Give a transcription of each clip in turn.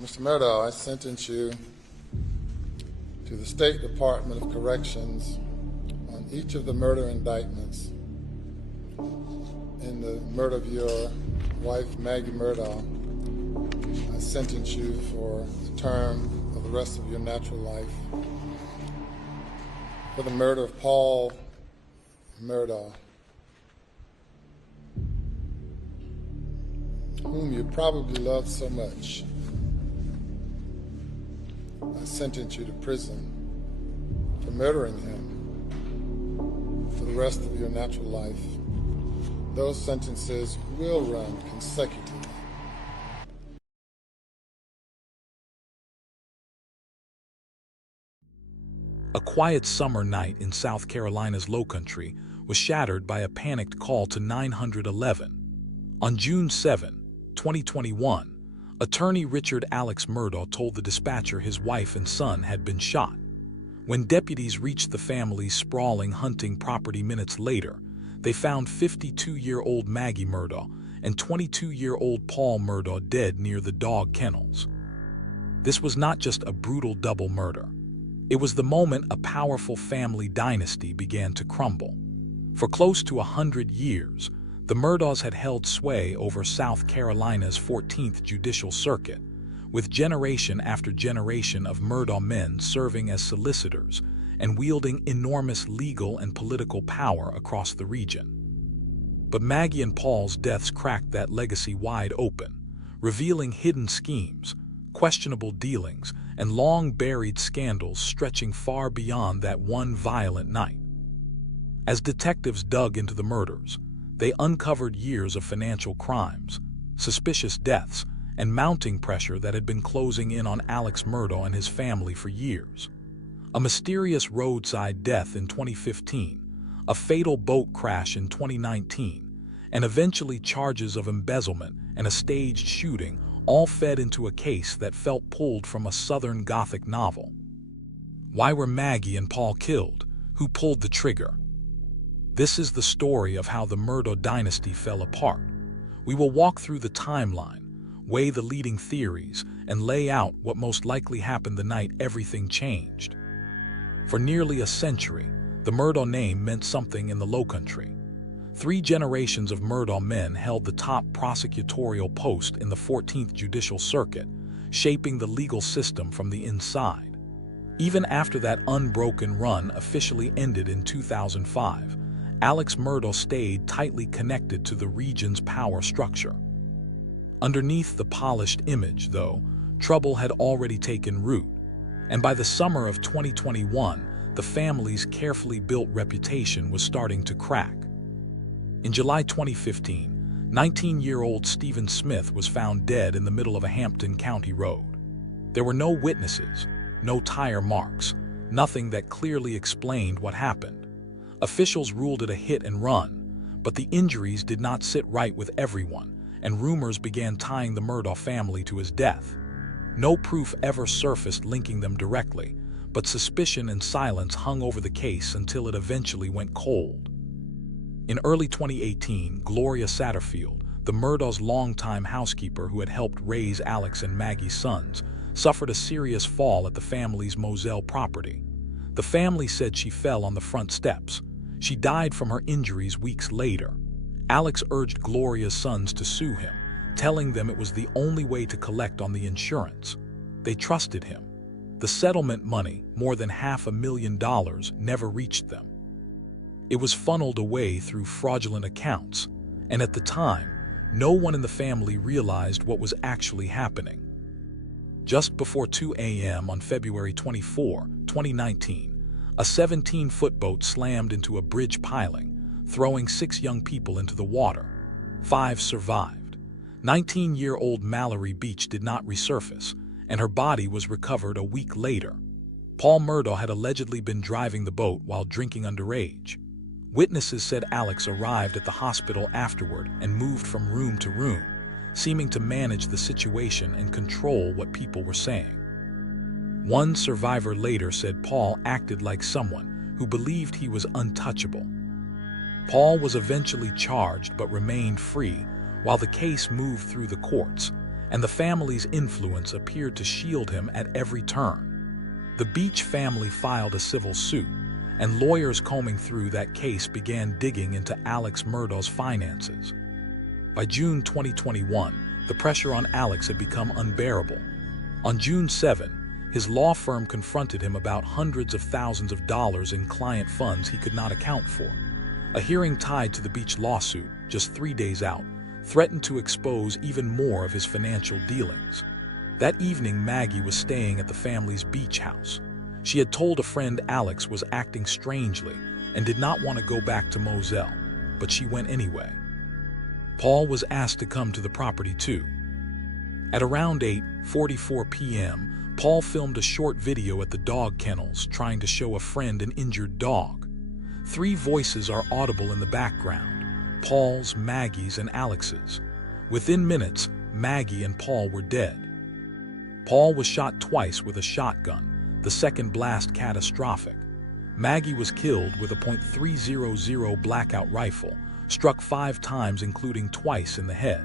Mr. Murdaugh, I sentence you to the State Department of Corrections on each of the murder indictments in the murder of your wife, Maggie Murdaugh. I sentence you for the term of the rest of your natural life for the murder of Paul Murdaugh, whom you probably love so much. I sentence you to prison for murdering him for the rest of your natural life. Those sentences will run consecutively. A quiet summer night in South Carolina's Lowcountry was shattered by a panicked call to 911. On June 7, 2021, attorney Richard Alex Murdaugh told the dispatcher his wife and son had been shot. When deputies reached the family's sprawling hunting property minutes later, they found 52-year-old Maggie Murdaugh and 22-year-old Paul Murdaugh dead near the dog kennels. This was not just a brutal double murder. It was the moment a powerful family dynasty began to crumble. For close to 100 years, the Murdaughs had held sway over South Carolina's 14th Judicial Circuit, with generation after generation of Murdaugh men serving as solicitors and wielding enormous legal and political power across the region. But Maggie and Paul's deaths cracked that legacy wide open, revealing hidden schemes, questionable dealings, and long-buried scandals stretching far beyond that one violent night. As detectives dug into the murders, they uncovered years of financial crimes, suspicious deaths, and mounting pressure that had been closing in on Alex Murdaugh and his family for years. A mysterious roadside death in 2015, a fatal boat crash in 2019, and eventually charges of embezzlement and a staged shooting all fed into a case that felt pulled from a Southern Gothic novel. Why were Maggie and Paul killed? Who pulled the trigger? This is the story of how the Murdaugh dynasty fell apart. We will walk through the timeline, weigh the leading theories, and lay out what most likely happened the night everything changed. For nearly a century, the Murdaugh name meant something in the Lowcountry. 3 generations of Murdaugh men held the top prosecutorial post in the 14th Judicial Circuit, shaping the legal system from the inside. Even after that unbroken run officially ended in 2005, Alex Murdaugh stayed tightly connected to the region's power structure. Underneath the polished image, though, trouble had already taken root, and by the summer of 2021, the family's carefully built reputation was starting to crack. In July 2015, 19-year-old Stephen Smith was found dead in the middle of a Hampton County road. There were no witnesses, no tire marks, nothing that clearly explained what happened. Officials ruled it a hit and run, but the injuries did not sit right with everyone, and rumors began tying the Murdaugh family to his death. No proof ever surfaced linking them directly, but suspicion and silence hung over the case until it eventually went cold. In early 2018, Gloria Satterfield, the Murdaugh's longtime housekeeper who had helped raise Alex and Maggie's sons, suffered a serious fall at the family's Moselle property. The family said she fell on the front steps. She died from her injuries weeks later. Alex urged Gloria's sons to sue him, telling them it was the only way to collect on the insurance. They trusted him. The settlement money, more than $500,000, never reached them. It was funneled away through fraudulent accounts, and at the time, no one in the family realized what was actually happening. Just before 2 a.m. on February 24, 2019, a 17-foot boat slammed into a bridge piling, throwing 6 young people into the water. 5 survived. 19-year-old Mallory Beach did not resurface, and her body was recovered a week later. Paul Murdaugh had allegedly been driving the boat while drinking underage. Witnesses said Alex arrived at the hospital afterward and moved from room to room, seeming to manage the situation and control what people were saying. One survivor later said Paul acted like someone who believed he was untouchable. Paul was eventually charged but remained free while the case moved through the courts, and the family's influence appeared to shield him at every turn. The Beach family filed a civil suit, and lawyers combing through that case began digging into Alex Murdaugh's finances. By June 2021, the pressure on Alex had become unbearable. On June 7, his law firm confronted him about hundreds of thousands of dollars in client funds he could not account for. A hearing tied to the Beach lawsuit, just 3 days out, threatened to expose even more of his financial dealings. That evening, Maggie was staying at the family's beach house. She had told a friend Alex was acting strangely and did not want to go back to Moselle, but she went anyway. Paul was asked to come to the property too. At around 8:44 p.m., Paul filmed a short video at the dog kennels trying to show a friend an injured dog. 3 voices are audible in the background: Paul's, Maggie's, and Alex's. Within minutes, Maggie and Paul were dead. Paul was shot twice with a shotgun, the second blast catastrophic. Maggie was killed with a .300 blackout rifle, struck 5 times including twice in the head.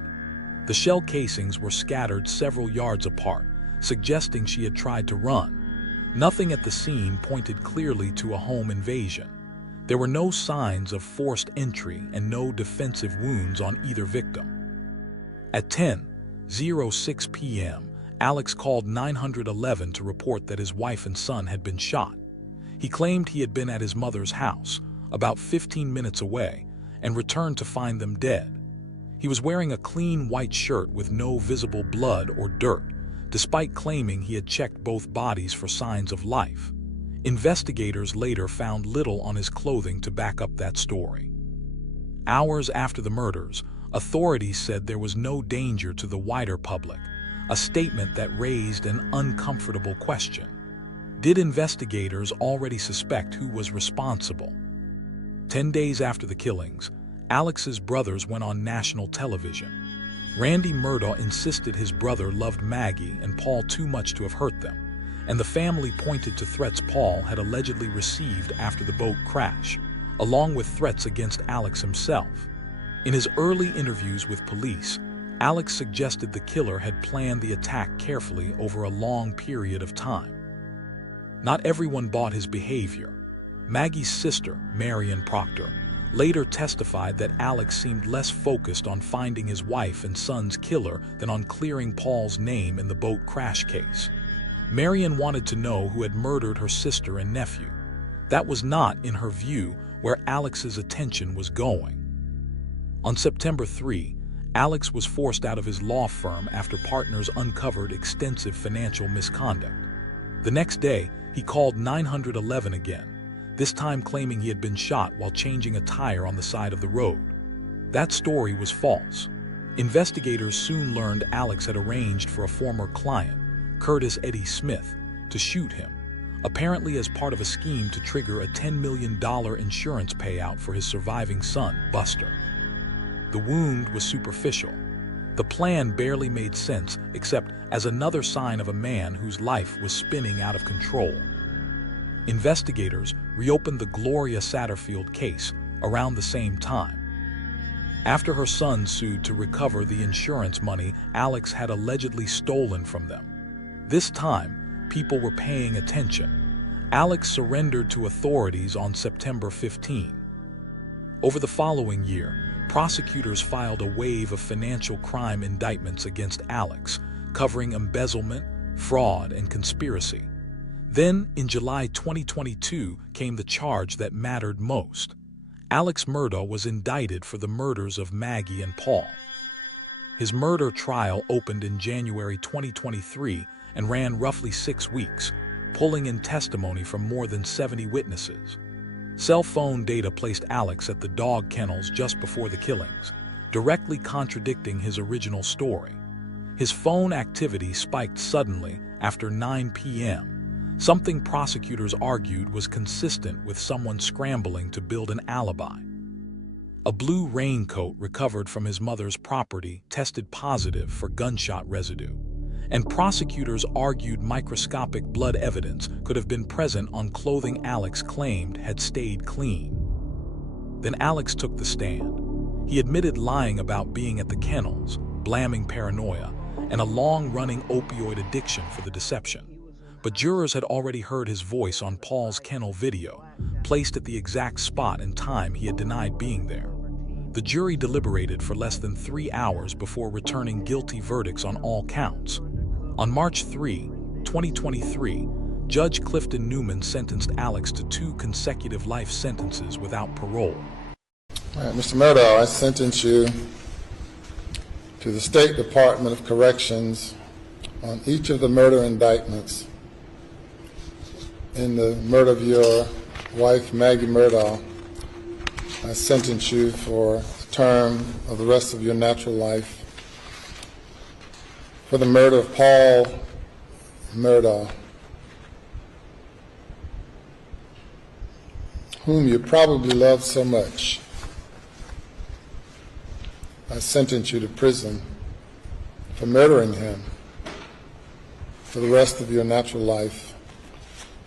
The shell casings were scattered several yards apart, suggesting she had tried to run. Nothing at the scene pointed clearly to a home invasion. There were no signs of forced entry and no defensive wounds on either victim. At 10:06 p.m., Alex called 911 to report that his wife and son had been shot. He claimed he had been at his mother's house, about 15 minutes away, and returned to find them dead. He was wearing a clean white shirt with no visible blood or dirt, despite claiming he had checked both bodies for signs of life. Investigators later found little on his clothing to back up that story. Hours after the murders, authorities said there was no danger to the wider public, a statement that raised an uncomfortable question. Did investigators already suspect who was responsible? 10 days after the killings, Alex's brothers went on national television. Randy Murdaugh insisted his brother loved Maggie and Paul too much to have hurt them, and the family pointed to threats Paul had allegedly received after the boat crash, along with threats against Alex himself. In his early interviews with police, Alex suggested the killer had planned the attack carefully over a long period of time. Not everyone bought his behavior. Maggie's sister, Marion Proctor, later testified that Alex seemed less focused on finding his wife and son's killer than on clearing Paul's name in the boat crash case. Marion wanted to know who had murdered her sister and nephew. That was not, in her view, where Alex's attention was going. On September 3, Alex was forced out of his law firm after partners uncovered extensive financial misconduct. The next day, he called 911 again, this time claiming he had been shot while changing a tire on the side of the road. That story was false. Investigators soon learned Alex had arranged for a former client, Curtis Eddie Smith, to shoot him, apparently as part of a scheme to trigger a $10 million insurance payout for his surviving son, Buster. The wound was superficial. The plan barely made sense except as another sign of a man whose life was spinning out of control. Investigators reopened the Gloria Satterfield case around the same time. After her son sued to recover the insurance money Alex had allegedly stolen from them. This time, people were paying attention. Alex surrendered to authorities on September 15. Over the following year, prosecutors filed a wave of financial crime indictments against Alex, covering embezzlement, fraud, and conspiracy. Then, in July 2022, came the charge that mattered most. Alex Murdaugh was indicted for the murders of Maggie and Paul. His murder trial opened in January 2023 and ran roughly 6 weeks, pulling in testimony from more than 70 witnesses. Cell phone data placed Alex at the dog kennels just before the killings, directly contradicting his original story. His phone activity spiked suddenly after 9 p.m., something prosecutors argued was consistent with someone scrambling to build an alibi. A blue raincoat recovered from his mother's property tested positive for gunshot residue, and prosecutors argued microscopic blood evidence could have been present on clothing Alex claimed had stayed clean. Then Alex took the stand. He admitted lying about being at the kennels, blaming paranoia, and a long-running opioid addiction for the deception. But jurors had already heard his voice on Paul's kennel video, placed at the exact spot and time he had denied being there. The jury deliberated for less than 3 hours before returning guilty verdicts on all counts. On March 3, 2023, Judge Clifton Newman sentenced Alex to 2 consecutive life sentences without parole. All right, Mr. Murdaugh, I sentence you to the State Department of Corrections on each of the murder indictments in the murder of your wife, Maggie Murdaugh. I sentence you for the term of the rest of your natural life for the murder of Paul Murdaugh, whom you probably love so much. I sentence you to prison for murdering him for the rest of your natural life.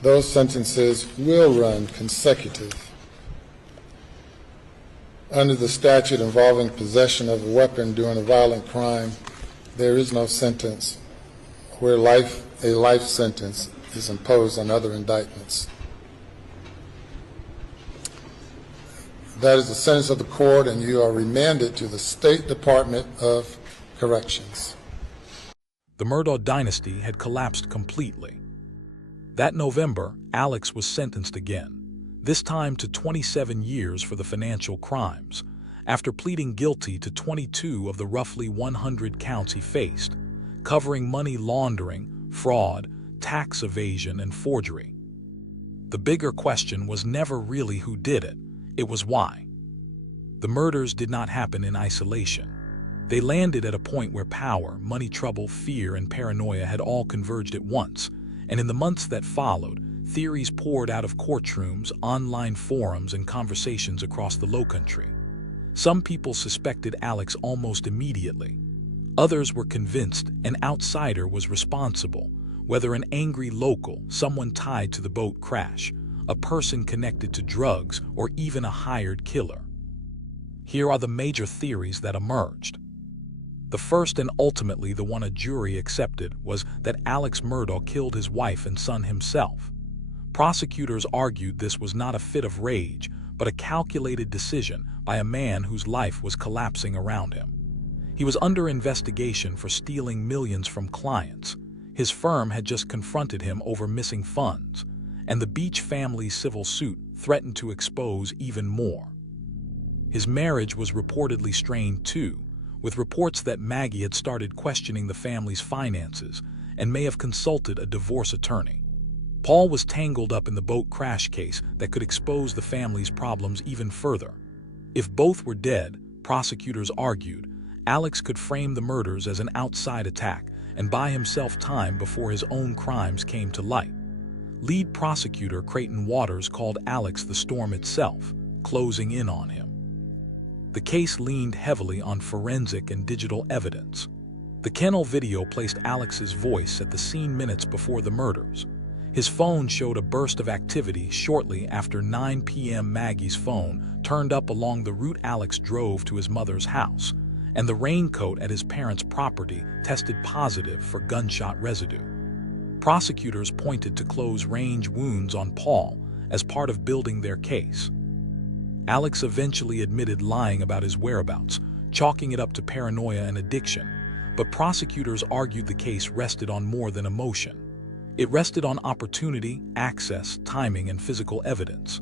Those sentences will run consecutive. Under the statute involving possession of a weapon during a violent crime, there is no sentence where a life sentence is imposed on other indictments. That is the sentence of the court, and you are remanded to the State Department of Corrections. The Murdaugh dynasty had collapsed completely. That November, Alex was sentenced again, this time to 27 years for the financial crimes, after pleading guilty to 22 of the roughly 100 counts he faced, covering money laundering, fraud, tax evasion, and forgery. The bigger question was never really who did it, it was why. The murders did not happen in isolation. They landed at a point where power, money trouble, fear, and paranoia had all converged at once, and in the months that followed, theories poured out of courtrooms, online forums, and conversations across the Lowcountry. Some people suspected Alex almost immediately. Others were convinced an outsider was responsible, whether an angry local, someone tied to the boat crash, a person connected to drugs, or even a hired killer. Here are the major theories that emerged. The first, and ultimately the one a jury accepted, was that Alex Murdaugh killed his wife and son himself. Prosecutors argued this was not a fit of rage, but a calculated decision by a man whose life was collapsing around him. He was under investigation for stealing millions from clients. His firm had just confronted him over missing funds, and the Beach family's civil suit threatened to expose even more. His marriage was reportedly strained too, with reports that Maggie had started questioning the family's finances and may have consulted a divorce attorney. Paul was tangled up in the boat crash case that could expose the family's problems even further. If both were dead, prosecutors argued, Alex could frame the murders as an outside attack and buy himself time before his own crimes came to light. Lead prosecutor Creighton Waters called Alex the storm itself, closing in on him. The case leaned heavily on forensic and digital evidence. The kennel video placed Alex's voice at the scene minutes before the murders. His phone showed a burst of activity shortly after 9 p.m. Maggie's phone turned up along the route Alex drove to his mother's house, and the raincoat at his parents' property tested positive for gunshot residue. Prosecutors pointed to close-range wounds on Paul as part of building their case. Alex eventually admitted lying about his whereabouts, chalking it up to paranoia and addiction, but prosecutors argued the case rested on more than emotion. It rested on opportunity, access, timing, and physical evidence.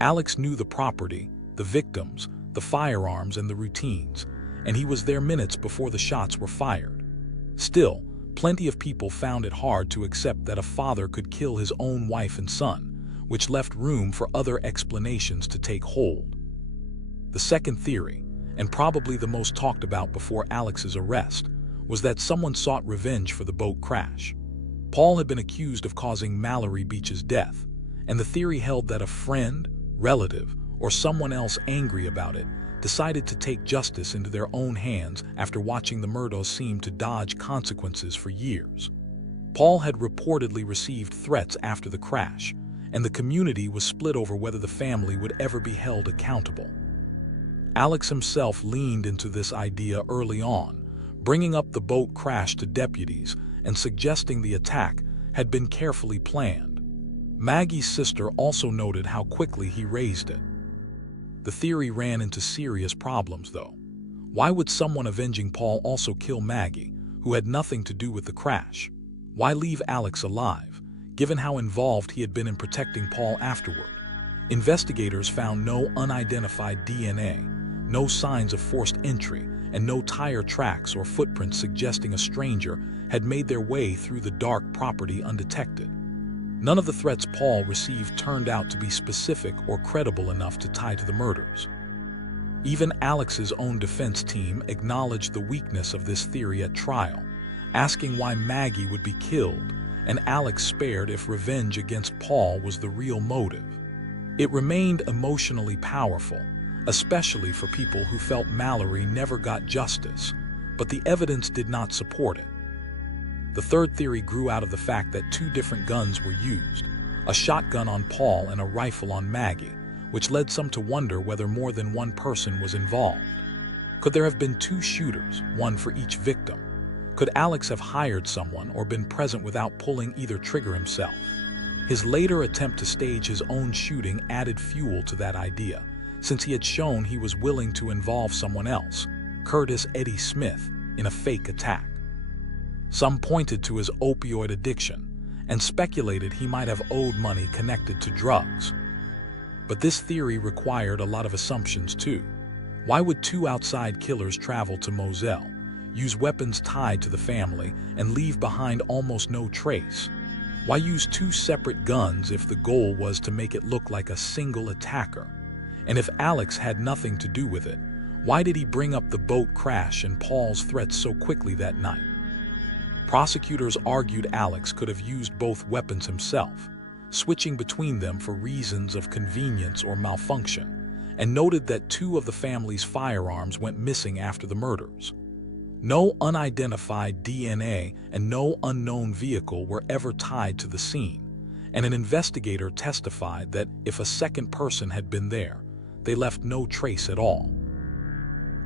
Alex knew the property, the victims, the firearms, and the routines, and he was there minutes before the shots were fired. Still, plenty of people found it hard to accept that a father could kill his own wife and son, which left room for other explanations to take hold. The second theory, and probably the most talked about before Alex's arrest, was that someone sought revenge for the boat crash. Paul had been accused of causing Mallory Beach's death, and the theory held that a friend, relative, or someone else angry about it decided to take justice into their own hands after watching the Murdaughs seem to dodge consequences for years. Paul had reportedly received threats after the crash, and the community was split over whether the family would ever be held accountable. Alex himself leaned into this idea early on, bringing up the boat crash to deputies and suggesting the attack had been carefully planned. Maggie's sister also noted how quickly he raised it. The theory ran into serious problems, though. Why would someone avenging Paul also kill Maggie, who had nothing to do with the crash? Why leave Alex alive, given how involved he had been in protecting Paul afterward? Investigators found no unidentified DNA, no signs of forced entry, and no tire tracks or footprints suggesting a stranger had made their way through the dark property undetected. None of the threats Paul received turned out to be specific or credible enough to tie to the murders. Even Alex's own defense team acknowledged the weakness of this theory at trial, asking why Maggie would be killed and Alex spared if revenge against Paul was the real motive. It remained emotionally powerful, especially for people who felt Mallory never got justice, but the evidence did not support it. The third theory grew out of the fact that two different guns were used, a shotgun on Paul and a rifle on Maggie, which led some to wonder whether more than one person was involved. Could there have been two shooters, one for each victim? Could Alex have hired someone or been present without pulling either trigger himself? His later attempt to stage his own shooting added fuel to that idea, since he had shown he was willing to involve someone else, Curtis Eddie Smith, in a fake attack. Some pointed to his opioid addiction and speculated he might have owed money connected to drugs. But this theory required a lot of assumptions too. Why would two outside killers travel to Moselle, use weapons tied to the family, and leave behind almost no trace? Why use two separate guns if the goal was to make it look like a single attacker? And if Alex had nothing to do with it, why did he bring up the boat crash and Paul's threats so quickly that night? Prosecutors argued Alex could have used both weapons himself, switching between them for reasons of convenience or malfunction, and noted that two of the family's firearms went missing after the murders. No unidentified DNA and no unknown vehicle were ever tied to the scene, and an investigator testified that if a second person had been there, they left no trace at all.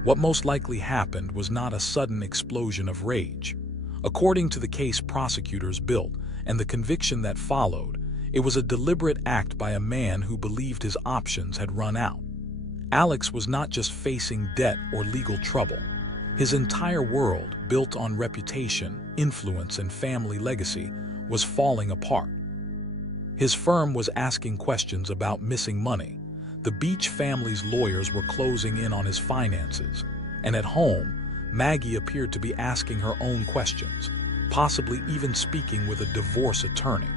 What most likely happened was not a sudden explosion of rage. According to the case prosecutors built and the conviction that followed, it was a deliberate act by a man who believed his options had run out. Alex was not just facing debt or legal trouble. His entire world, built on reputation, influence, and family legacy, was falling apart. His firm was asking questions about missing money. The Beach family's lawyers were closing in on his finances, and at home, Maggie appeared to be asking her own questions, possibly even speaking with a divorce attorney.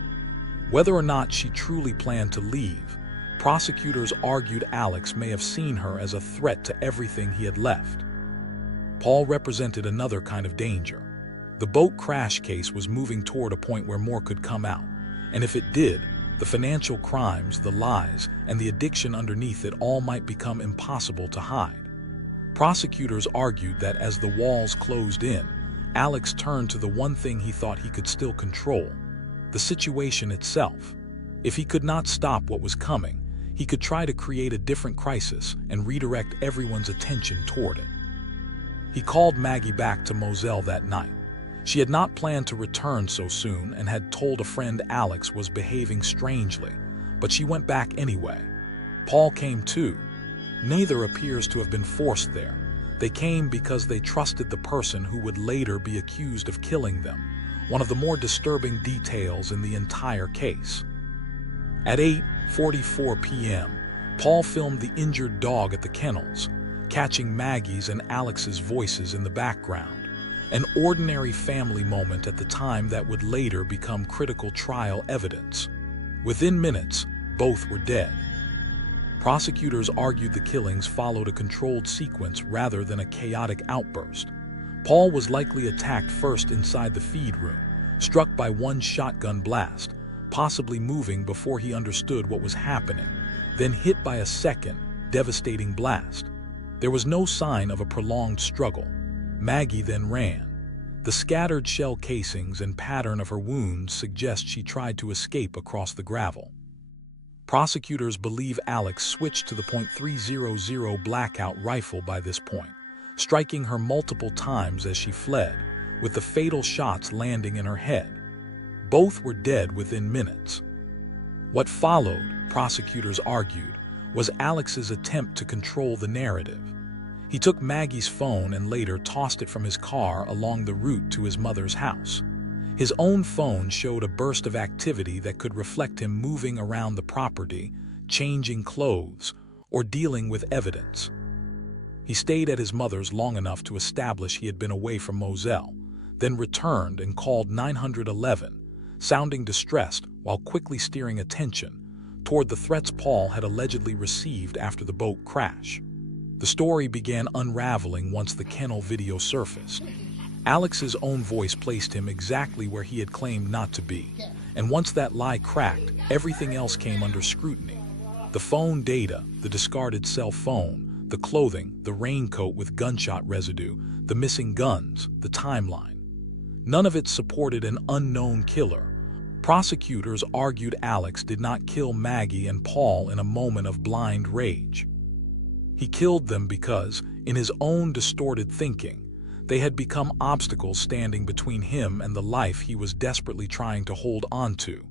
Whether or not she truly planned to leave, prosecutors argued Alex may have seen her as a threat to everything he had left. Paul represented another kind of danger. The boat crash case was moving toward a point where more could come out, and if it did, the financial crimes, the lies, and the addiction underneath it all might become impossible to hide. Prosecutors argued that as the walls closed in, Alex turned to the one thing he thought he could still control: the situation itself. If he could not stop what was coming, he could try to create a different crisis and redirect everyone's attention toward it. He called Maggie back to Moselle that night. She had not planned to return so soon and had told a friend Alex was behaving strangely, but she went back anyway. Paul came too. Neither appears to have been forced there. They came because they trusted the person who would later be accused of killing them, one of the more disturbing details in the entire case. At 8:44 p.m., Paul filmed the injured dog at the kennels, catching Maggie's and Alex's voices in the background, an ordinary family moment at the time that would later become critical trial evidence. Within minutes, both were dead. Prosecutors argued the killings followed a controlled sequence rather than a chaotic outburst. Paul was likely attacked first inside the feed room, struck by one shotgun blast, possibly moving before he understood what was happening, then hit by a second, devastating blast. There was no sign of a prolonged struggle. Maggie then ran. The scattered shell casings and pattern of her wounds suggest she tried to escape across the gravel. Prosecutors believe Alex switched to the .300 blackout rifle by this point, striking her multiple times as she fled, with the fatal shots landing in her head. Both were dead within minutes. What followed, prosecutors argued, was Alex's attempt to control the narrative. He took Maggie's phone and later tossed it from his car along the route to his mother's house. His own phone showed a burst of activity that could reflect him moving around the property, changing clothes, or dealing with evidence. He stayed at his mother's long enough to establish he had been away from Moselle, then returned and called 911, sounding distressed while quickly steering attention toward the threats Paul had allegedly received after the boat crash. The story began unraveling once the kennel video surfaced. Alex's own voice placed him exactly where he had claimed not to be, and once that lie cracked, everything else came under scrutiny. The phone data, the discarded cell phone, the clothing, the raincoat with gunshot residue, the missing guns, the timeline. None of it supported an unknown killer. Prosecutors argued Alex did not kill Maggie and Paul in a moment of blind rage. He killed them because, in his own distorted thinking, they had become obstacles standing between him and the life he was desperately trying to hold on to,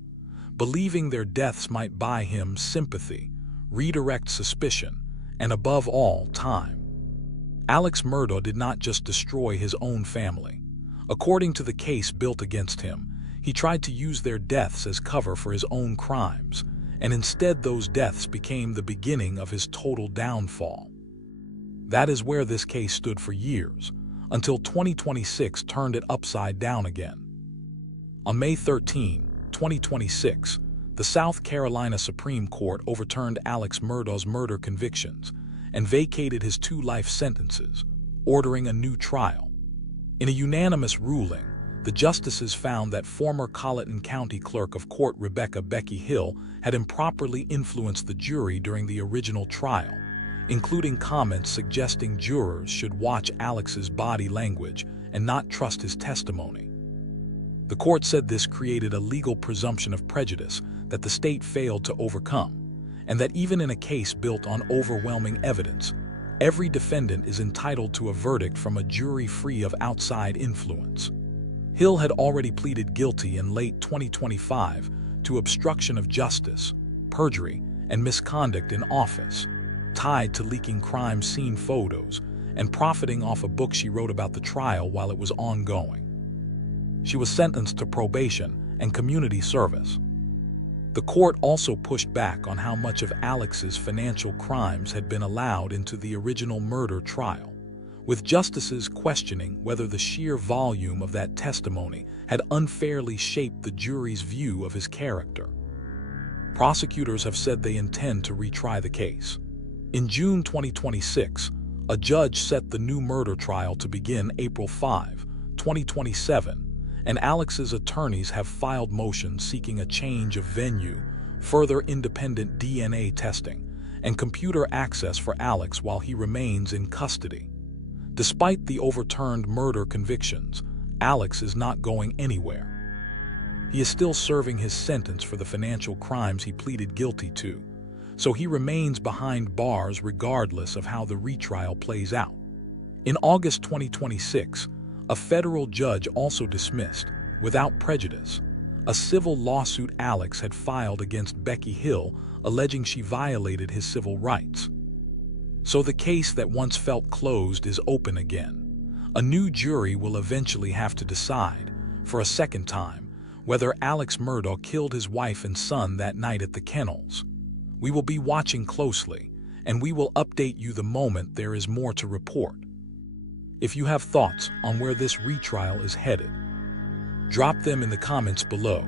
believing their deaths might buy him sympathy, redirect suspicion, and above all, time. Alex Murdaugh did not just destroy his own family. According to the case built against him, he tried to use their deaths as cover for his own crimes, and instead those deaths became the beginning of his total downfall. That is where this case stood for years, until 2026 turned it upside down again. On May 13, 2026, the South Carolina Supreme Court overturned Alex Murdaugh's murder convictions and vacated his 2 life sentences, ordering a new trial. In a unanimous ruling, the justices found that former Colleton County Clerk of Court Rebecca Becky Hill had improperly influenced the jury during the original trial, including comments suggesting jurors should watch Alex's body language and not trust his testimony. The court said this created a legal presumption of prejudice that the state failed to overcome, and that even in a case built on overwhelming evidence, every defendant is entitled to a verdict from a jury free of outside influence. Hill had already pleaded guilty in late 2025 to obstruction of justice, perjury, and misconduct in office, tied to leaking crime scene photos and profiting off a book she wrote about the trial while it was ongoing. She was sentenced to probation and community service. The court also pushed back on how much of Alex's financial crimes had been allowed into the original murder trial, with justices questioning whether the sheer volume of that testimony had unfairly shaped the jury's view of his character. Prosecutors have said they intend to retry the case. In June 2026, a judge set the new murder trial to begin April 5, 2027, and Alex's attorneys have filed motions seeking a change of venue, further independent DNA testing, and computer access for Alex while he remains in custody. Despite the overturned murder convictions, Alex is not going anywhere. He is still serving his sentence for the financial crimes he pleaded guilty to, so he remains behind bars regardless of how the retrial plays out. In August 2026, a federal judge also dismissed, without prejudice, a civil lawsuit Alex had filed against Becky Hill alleging she violated his civil rights. So the case that once felt closed is open again. A new jury will eventually have to decide, for a second time, whether Alex Murdaugh killed his wife and son that night at the kennels. We will be watching closely, and we will update you the moment there is more to report. If you have thoughts on where this retrial is headed, drop them in the comments below.